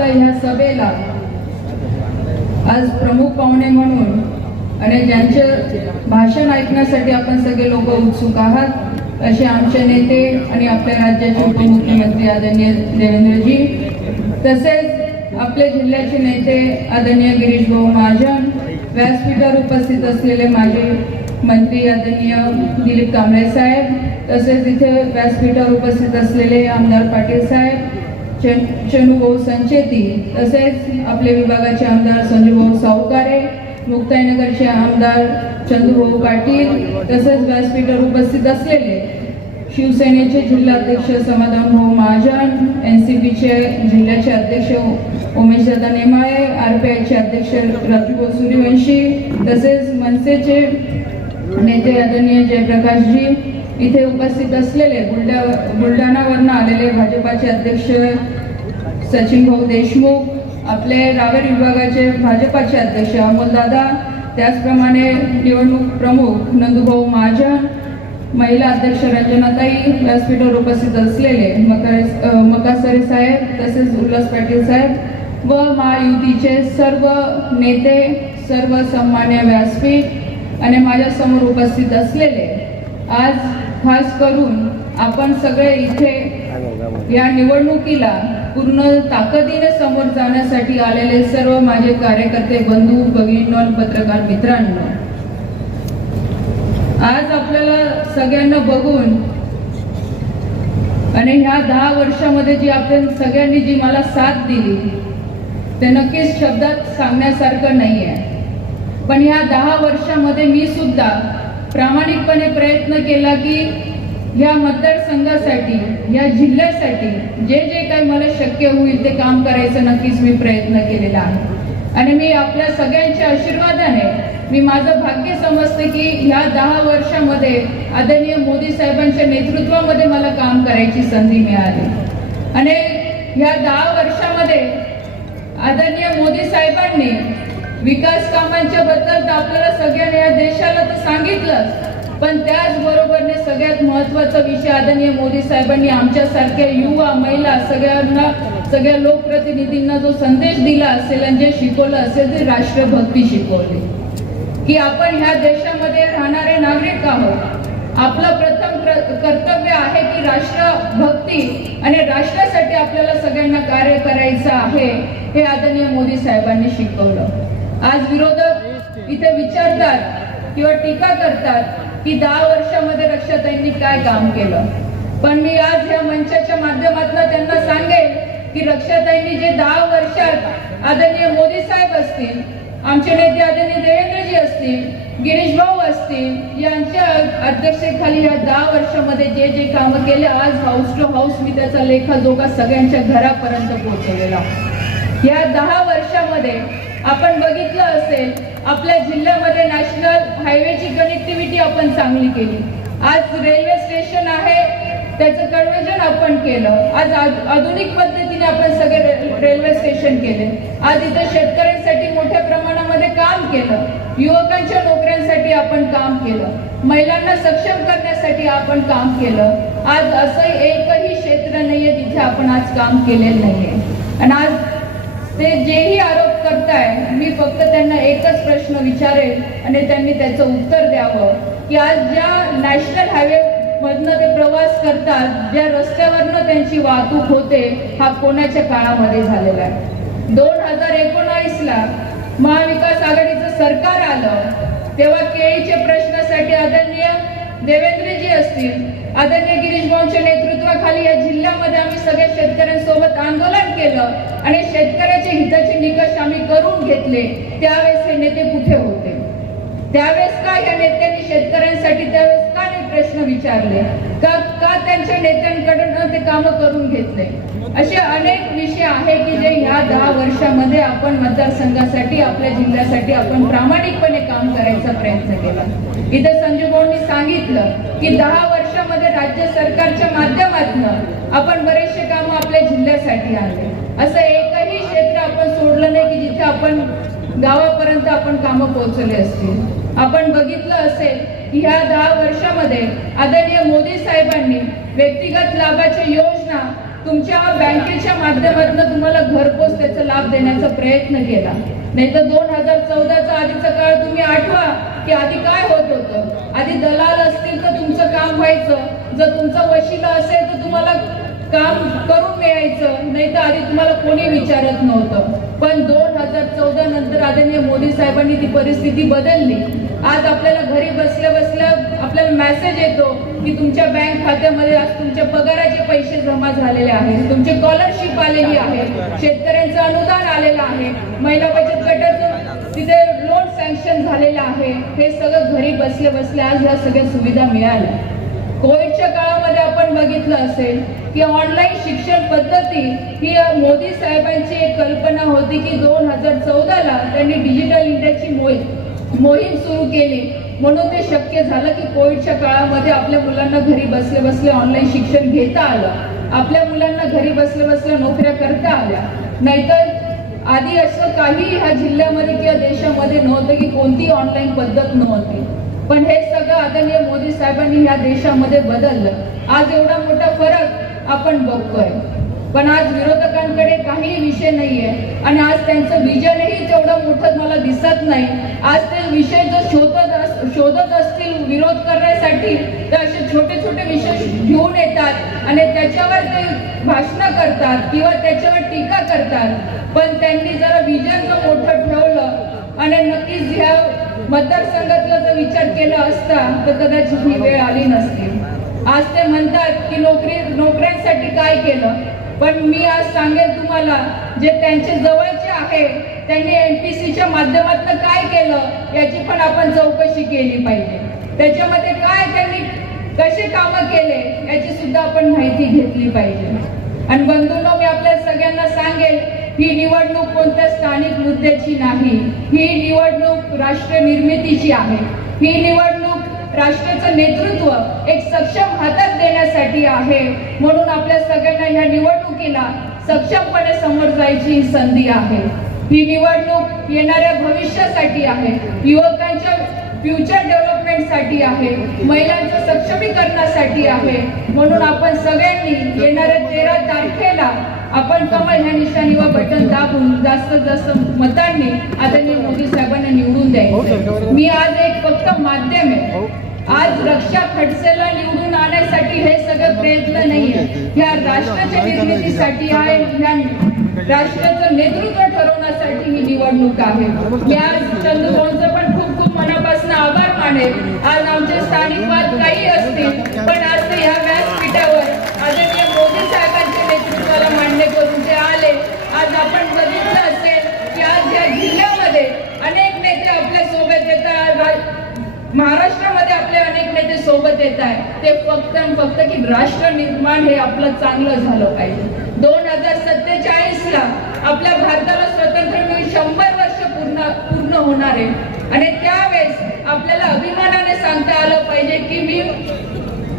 आपल्या ह्या सभेला आज प्रमुख पाहुणे म्हणून आणि ज्यांचे भाषण ऐकण्यासाठी आपण सगळे लोक उत्सुक आहात असे आमचे नेते आणि आपल्या राज्याचे उपमुख्यमंत्री आदरणीय देवेंद्रजी तसेच आपले जिल्ह्याचे नेते आदरणीय गिरीश भाऊ महाजन व्यासपीठावर उपस्थित असलेले माजी मंत्री आदरणीय दिलीप कांबळे साहेब तसेच इथे व्यासपीठावर उपस्थित असलेले आमदार पाटील साहेब चनूभाऊ संचेती तसेच आपले विभागाचे आमदार संजूभाऊ सावकारे मुक्ताईनगरचे आमदार चंदूभाऊ पाटील तसेच व्यासपीठावर उपस्थित असलेले शिवसेनेचे जिल्हाध्यक्ष समाधान भाऊ महाजन एन सी पीचे जिल्ह्याचे अध्यक्ष उमेशदादा नेमाळे आर पी आयचे अध्यक्ष रफीभाऊ सूर्यवंशी तसेच मनसेचे नेते आदरणीय जयप्रकाशजी इथे उपस्थित असलेले बुलढा बुलढाणावरनं आलेले भाजपाचे अध्यक्ष सचिन भाऊ देशमुख आपले रावेर विभागाचे भाजपाचे अध्यक्ष अमोलदादा त्याचप्रमाणे निवडणूक प्रमुख नंदुभाऊ महाजन महिला अध्यक्ष रंजनाताई व्यासपीठावर उपस्थित असलेले मका मकासरे साहेब तसेच उल्हास पाटील साहेब व महायुतीचे सर्व नेते सर्व सन्मान्य व्यासपीठ आणि माझ्यासमोर उपस्थित असलेले आज खास करून आपण सगळे इथे या निवडणुकीला पूर्ण ताकदीने समोर जाण्यासाठी आलेले सर्व माझे कार्यकर्ते बंधू भगिनींनो पत्रकार मित्रांनो आज आपल्याला सगळ्यांना बघून आणि ह्या दहा वर्षामध्ये जी आपण सगळ्यांनी जी मला साथ दिली ते नक्कीच शब्दात सांगण्यासारखं नाही आहे पण ह्या दहा वर्षामध्ये मी सुद्धा प्रामाणिकपणे प्रयत्न केला की या मतदारसंघासाठी या जिल्ह्यासाठी जे जे काही मला शक्य होईल ते काम करायचं नक्कीच मी प्रयत्न केलेला आहे. आणि मी आपल्या सगळ्यांच्या आशीर्वादाने मी माझं भाग्य समजते की ह्या दहा वर्षामध्ये आदरणीय मोदी साहेबांच्या नेतृत्वामध्ये मला काम करायची संधी मिळाली. आणि ह्या दहा वर्षामध्ये आदरणीय मोदी साहेबांनी विकास कामांच्या बद्दल तर आपल्याला सगळ्यांना या देशाला तर सांगितलंच पण त्याचबरोबरने सगळ्यात महत्त्वाचा विषय आदरणीय मोदी साहेबांनी आमच्यासारख्या युवा महिला सगळ्यांना सगळ्या लोकप्रतिनिधींना जो संदेश दिला असेल आणि जे शिकवलं असेल ते राष्ट्रभक्ती शिकवली. की आपण ह्या देशामध्ये राहणारे नागरिक आहोत. आपलं प्रथम कर्तव्य आहे की राष्ट्रभक्ती आणि राष्ट्रासाठी आपल्याला सगळ्यांना कार्य करायचं आहे हे आदरणीय मोदी साहेबांनी शिकवलं. आज विरोधक इथे विचारतात किंवा टीका करतात की दहा वर्षामध्ये रक्षाताईंनी काय काम केलं. पण मी आज या मंचाच्या माध्यमातून त्यांना सांगेल की रक्षाताईंनी जे दहा वर्षात आदरणीय मोदी साहेब असतील आमचे नेते आदरणीय देवेंद्रजी असतील गिरीश भाऊ असतील यांच्या अध्यक्षतेखाली या दहा वर्षामध्ये जे जे कामं केले आज हाऊस टू हाऊस मी त्याचा लेखाजोखा सगळ्यांच्या घरापर्यंत पोहोचवलेला. या दहा वर्षामध्ये आपण बघितलं असेल आपल्या जिल्ह्यामध्ये नॅशनल हायवेची कनेक्टिव्हिटी आपण चांगली केली. आज रेल्वे स्टेशन आहे त्याचं कन्व्हर्जन आपण केलं. आज आधुनिक पद्धतीने आपण सगळे रेल्वे स्टेशन केले. आज इथं शेतकऱ्यांसाठी मोठ्या प्रमाणामध्ये काम केलं. युवकांच्या नोकऱ्यांसाठी आपण काम केलं. महिलांना सक्षम करण्यासाठी आपण काम केलं. आज असं एकही क्षेत्र नाहीये तिथे आपण आज काम केलेलं नाहीये. आणि आज ते जेही आरोप करताय मी फक्त त्यांना एकच प्रश्न विचारेल आणि त्यांनी त्याचं उत्तर द्यावं. की आज ज्या नॅशनल हायवे मधनं ते प्रवास करतात ज्या रस्त्यावरनं त्यांची वाहतूक होते हा कोणाच्या काळामध्ये झालेला आहे? दोन हजार एकोणावीसला महाविकास आघाडीचं सरकार आलं तेव्हा केळीच्या प्रश्नासाठी आदरणीय देवेंद्रजी असतील आदरणीय गिरीश भाऊंच्या नेतृत्वाखाली या जिल्ह्यामध्ये आम्ही सगळ्या शेतकऱ्यांसोबत आंदोलन केलं आणि शेतकऱ्याच्या हिताचे निकष आम्ही करून घेतले. त्यावेळेस हे नेते कुठे होते? त्यावेळेस का या नेत्यांनी शेतकऱ्यांसाठी त्यावेळेस का नाही प्रश्न विचारले? का का त्यांच्या नेत्यांकडून ते कामं करून घेतले? असे अनेक विषय आहे की जे ह्या दहा वर्षामध्ये आपण मतदारसंघासाठी आपल्या जिल्ह्यासाठी आपण प्रामाणिकपणे काम करायचा प्रयत्न केला. इथे संजू भाऊंनी सांगितलं की दहा वर्ष वर्षामध्ये राज्य सरकारच्या माध्यमातून आपण बरेचसे कामं आपल्या जिल्ह्यासाठी आणले असं एकही क्षेत्र आपण सोडलं नाही की जिथे आपण गावापर्यंत आपण कामं पोहोचले असतील. आपण बघितलं असेल की ह्या दहा वर्षामध्ये आदरणीय मोदी साहेबांनी व्यक्तिगत लाभाच्या योजना तुमच्या बँकेच्या माध्यमातून तुम्हाला घरपोच त्याचा लाभ देण्याचा प्रयत्न केला. नाही तर दोन हजार चौदाचा आधीचा काळ तुम्ही आठवा की आधी काय होत होतं? आधी दलाल काम व्हायचं जर तुमचं वशिला असेल तर तुम्हाला काम करून मिळायचं. नाही तर आधी तुम्हाला कोणी विचारत नव्हतं. पण दोन हजार चौदा नंतर आदरणीय मोदी साहेबांनी ती परिस्थिती बदलली. आज आपल्याला घरी बसल्या बसल्या आपल्याला मेसेज येतो की तुमच्या बँक खात्यामध्ये आज तुमच्या पगाराचे पैसे जमा झालेले आहेत. तुमची स्कॉलरशिप आलेली आहे शेतकऱ्यांचं अनुदान आलेलं आहे. महिला बचत गटातून तिथे लोन सँक्शन झालेलं आहे. हे सगळं घरी बसल्या बसल्या आज ह्या सगळ्या सुविधा मिळाल्या. कोविडच्या काळामध्ये आपण बघितलं असेल की ऑनलाईन शिक्षण पद्धती ही मोदी साहेबांची एक कल्पना होती की दोन हजार चौदाला त्यांनी डिजिटल इंडियाची मोहीम मोहीम सुरू केली. म्हणून ते शक्य झालं की कोविडच्या काळामध्ये आपल्या मुलांना घरी बसले बसले ऑनलाईन शिक्षण घेता आलं. आपल्या मुलांना घरी बसल्या बसल्या नोकऱ्या करता आल्या. नाहीतर आधी असं काही ह्या जिल्ह्यामध्ये किंवा देशामध्ये नव्हतं की कोणती ऑनलाईन पद्धत नव्हती. पण हे सगळं आदरणीय मोदी साहेबांनी ह्या देशामध्ये बदललं. आज एवढा मोठा फरक आपण बघतोय. पण आज विरोधकांकडे काहीही विषय नाहीये. आणि आज त्यांचं विजनही तेवढं मोठं मला दिसत नाही. आज ते विषय जर शोधत शोधत असतील विरोध करण्यासाठी तर असे छोटे छोटे विषय घेऊन येतात. आणि त्याच्यावर ते भाषणं करतात किंवा त्याच्यावर टीका करतात. पण त्यांनी जरा विजन जर मोठं ठेवलं आणि नक्कीच ह्या मतदारसंघातला जर विचार केला असता तर कदाचित ही वेळ आली नसती. आज ते म्हणतात की नोकरी नोकऱ्यांसाठी काय केलं? पण मी आज सांगेन तुम्हाला जे त्यांचे जवळचे आहे त्यांनी एन पी सीच्या माध्यमातून काय केलं याची पण आपण चौकशी केली पाहिजे. त्याच्यामध्ये काय त्यांनी कसे कामं केले याची सुद्धा आपण माहिती घेतली पाहिजे. आणि बंधूंनो मी आपल्या सगळ्यांना सांगेल ही निवडणूक कोणत्या स्थानिक मुद्द्याची नाही. ही निवडणूक राष्ट्र निर्मितीची आहे. ही निवडणूक राष्ट्राचं नेतृत्व एक सक्षम हातात देण्यासाठी आहे. म्हणून आपल्या सगळ्यांना ह्या निवडणुकीला सक्षमपणे समोर जायची ही संधी आहे. ही निवडणूक येणाऱ्या भविष्यासाठी आहे. युवकांच्या फ्युचर डेव्हलप डेव्हलपमेंटसाठी आहे महिलांच्या सक्षमीकरणासाठी आहे. म्हणून आपण सगळ्यांनी येणाऱ्या तेरा तारखेला आपण कमल ह्या निशाणीवर बटन दाबून जास्तीत जास्त मतांनी आदरणीय मोदी साहेबांना निवडून द्यायचं. मी आज एक फक्त माध्यम आहे. आज रक्षा खडसेला निवडून आणण्यासाठी हे सगळं प्रयत्न नाहीये. ह्या राष्ट्राच्या निर्मितीसाठी आहे ह्या राष्ट्राचं नेतृत्व ठरवण्यासाठी ही निवडणूक आहे. या आज पण मानेल आज आमचे स्थानिक वाद काही असतील पण आज ते ह्या व्यासपीठावर आदरणीय मोदी साहेबांच्या नेतृत्वाला मान्य करून ते आले. आज आपण बघितलं असेल की आज या जिल्ह्यामध्ये अनेक नेते आपल्यासोबत येतात महाराष्ट्रामध्ये आपले अनेक नेते सोबत येत आहेत. ते फक्त आणि फक्त की राष्ट्र निर्माण हे आपलं चांगलं झालं पाहिजे. दोन हजार सत्तेचाळीस ला आपल्या भारताला स्वातंत्र्य मिळून शंभर वर्ष पूर्ण पूर्ण होणार आहे. आणि आपल्याला अभिमानाने सांगता आलं पाहिजे की मी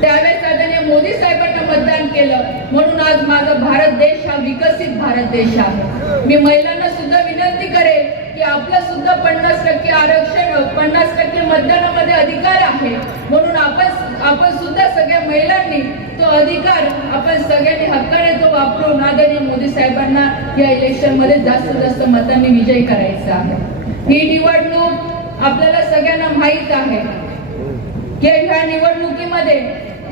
त्यावेळेस आदरणीय मोदी साहेबांना मतदान केलं. म्हणून आज माझा भारत देश हा विकसित भारत देश आहे. मी महिलांना सुद्धा विनंती करेन की आपलं सुद्धा पन्नास टक्के आरक्षण पन्नास टक्के मतदानामध्ये अधिकार आहे. म्हणून आपण आपण सुद्धा सगळ्या महिलांनी तो अधिकार आपण सगळ्यांनी हक्काने तो वापरून आदरणीय मोदी साहेबांना या इलेक्शनमध्ये जास्तीत जास्त मतांनी विजय करायचा आहे. ही निवडणूक आपल्याला सगळ्यांना माहीत आहे. की ह्या निवडणुकीमध्ये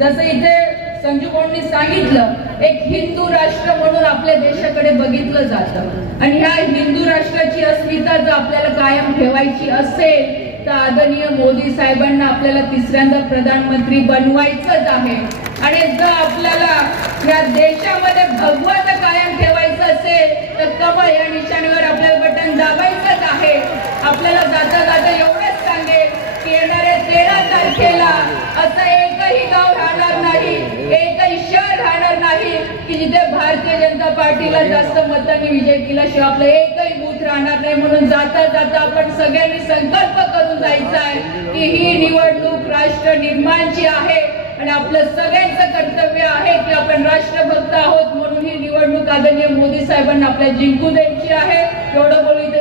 जसं इथे संजू भाऊंनी सांगितलं एक हिंदू राष्ट्र म्हणून आपल्या देशाकडे बघितलं जातं. आणि ह्या हिंदू राष्ट्राची अस्मिता जर आपल्याला कायम ठेवायची असेल तर आदरणीय मोदी साहेबांना आपल्याला तिसऱ्यांदा प्रधानमंत्री बनवायचंच आहे. आणि जर आपल्याला या देशामध्ये भगवत कायम ठेवायचं असेल तर कमळ या निशाणीवर आपल्याला बटन दाबायचं आहे. आपल्याला जाता जाता एवढंच सांगेल की येणाऱ्या तेरा तारखेला असं एकही गाव राहणार नाही एकही शहर राहणार नाही की जिथे भारतीय जनता पार्टीला जास्त मतांनी विजय केल्याशिवाय आपलं एकही बूथ राहणार नाही. म्हणून जाता जाता आपण सगळ्यांनी संकल्प करून जायचा आहे की ही निवडणूक राष्ट्र निर्माणची आहे आणि आपलं सगळ्यांचं कर्तव्य आहे की आपण राष्ट्रभक्त आहोत म्हणून ही निवडणूक आदरणीय मोदी साहेबांना आपल्या जिंकू द्यायची आहे. एवढं बोलू इथे